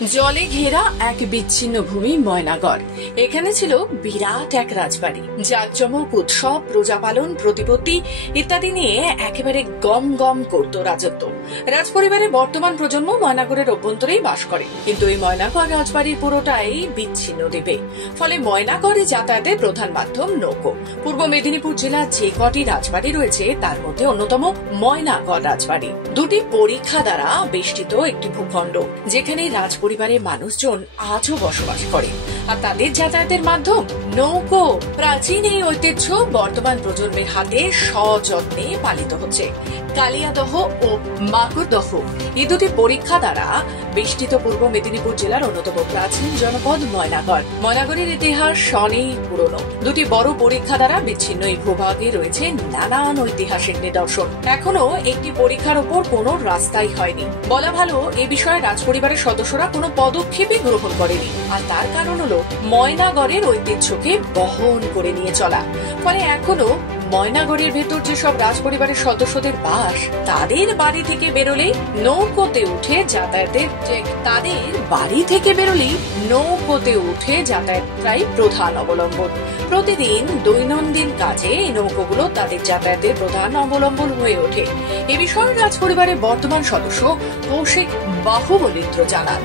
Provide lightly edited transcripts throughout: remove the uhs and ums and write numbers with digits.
জলে ঘেরা এক বিচ্ছিন্ন ভূমি ময়নাগড়। এখানে ছিল বিরাট এক রাজবাড়ি। জাঁকজমক, উৎসব, প্রজাপালন, প্রতিপত্তি ইত্যাদি নিয়ে একেবারে গম গম করত রাজত্ব। রাজপরিবারের বর্তমান প্রজন্ম ময়নাগড়ের অভ্যন্তরেই বাস করে, কিন্তু এই ময়নাগড় রাজবাড়ির পুরোটাই বিচ্ছিন্ন দ্বীপে। ফলে ময়নাগড়ে যাতায়াতের প্রধান মাধ্যম নৌকো। পূর্ব মেদিনীপুর জেলার যে কটি রাজবাড়ি রয়েছে তার মধ্যে অন্যতম ময়নাগড় রাজবাড়ি। দুটি পরীক্ষা দ্বারা বেষ্টিত একটি ভূখণ্ড, যেখানে রাজপরিবারের মানুষজন আজও বসবাস করে, আর তাদের যাতায়াতের মাধ্যম নৌকো। প্রাচীন এই ঐতিহ্য বর্তমান প্রজন্মের হাতে সযত্নে পালিত হচ্ছে। কালিয়াদহ ও মাকড়দহ এই দুটি পরীক্ষা দ্বারা বেষ্টিত পূর্ব মেদিনীপুর জেলার অন্যতম প্রাচীন জনপদ ময়নাগড়। ময়নাগড়ের ইতিহাস অনেক পুরনো। দুটি বড় পরীক্ষা দ্বারা বিচ্ছিন্ন এই ভূভাগে রয়েছে নানান ঐতিহাসিক নিদর্শন। এখনো একটি পরীক্ষার ওপর কোনো রাস্তাই হয়নি। বলা ভালো, এ বিষয়ে রাজপরিবারের সদস্যরা কোনো পদক্ষেপই গ্রহণ করেনি। আর তার কারণ হলো ময়নাগড়ের ঐতিহ্যকে বহন করে নিয়ে চলা। ফলে এখনো ময়নাগড়ের ভেতর যেসব রাজপরিবারের সদস্যদের বাস, তাদের বাড়ি থেকে বেরোলেই নৌকোতে উঠে যাতায়াতটাই প্রধান অবলম্বন। প্রতিদিন দৈনন্দিন কাজে এই নৌকোগুলো তাদের যাতায়াতের প্রধান অবলম্বন হয়ে ওঠে। এ বিষয়ে রাজপরিবারের বর্তমান সদস্য কৌশিক বাহুবলীন্দ্র জানান।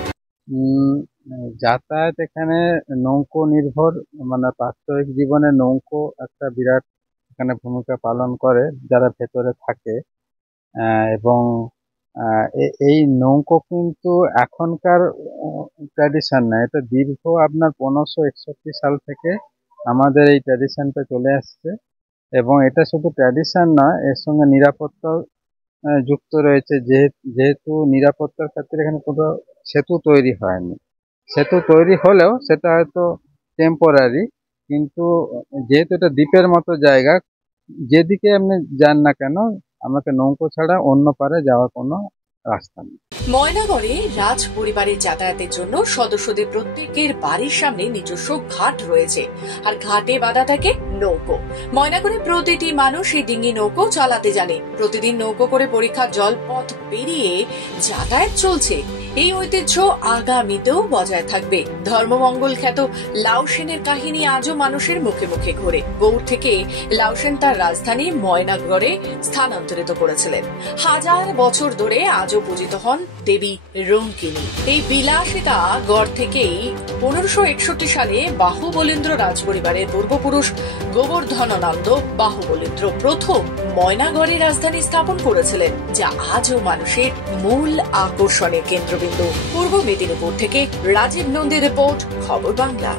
যাতায়াত এখানে নৌকো নির্ভর, মানে বাস্তবিক জীবনে নৌকো একটা বিরাট এখানে ভূমিকা পালন করে যারা ভেতরে থাকে। এবং এই নৌকো কিন্তু এখনকার ট্র্যাডিশন না, এটা দীর্ঘ আপনার 1561 সাল থেকে আমাদের এই ট্র্যাডিশনটা চলে আসছে। এবং এটা শুধু ট্র্যাডিশন নয়, এর সঙ্গে নিরাপত্তাও যুক্ত রয়েছে। যেহেতু নিরাপত্তার ক্ষেত্রে এখানে কোনো সেতু তৈরি হয়নি। সেতু তৈরি হলেও সেটা হয়তো টেম্পোরারি, কিন্তু যেহেতু এটা দ্বীপের মতো জায়গা, যেদিকে আপনি যান না কেন আমাকে নৌকো ছাড়া অন্য পারে যাওয়ার কোনো রাস্তা নেই। ময়নাগড়ে রাজ পরিবারের যাতায়াতের জন্য সদস্যদের প্রত্যেকের বাড়ির সামনে নিজস্ব ঘাট রয়েছে, আর ঘাটে বাঁধা থাকে নৌকো। ময়নাগড়ে প্রতিটি মানুষ এই ডিঙি নৌকো চালাতে জানে। প্রতিদিন নৌকো করে পরীক্ষার জলপথ পেরিয়ে যাতায়াত চলছে। এই ঐতিহ্য আগামীতেও বজায় থাকবে। ধর্মমঙ্গল খ্যাত লাউসেনের কাহিনী আজও মানুষের মুখে মুখে ঘোরে। গৌড় থেকে লাউসেন তার রাজধানী ময়নাগড়ে স্থানান্তরিত করেছিলেন। হাজার বছর ধরে আজও পূজিত হন দেবী রঙ্কিনী। এই বিলাসিতা গড় থেকেই 1561 সালে বাহুবলীন্দ্র রাজপরিবারের পূর্বপুরুষ গোবর্ধনানন্দ বাহুবলীন্দ্র প্রথম ময়নাগড়ে রাজধানী স্থাপন করেছিলেন, যা আজও মানুষের মূল আকর্ষণের কেন্দ্রবিন্দু। পূর্ব মেদিনীপুর থেকে রাজীব নন্দীর রিপোর্ট, খবর বাংলা।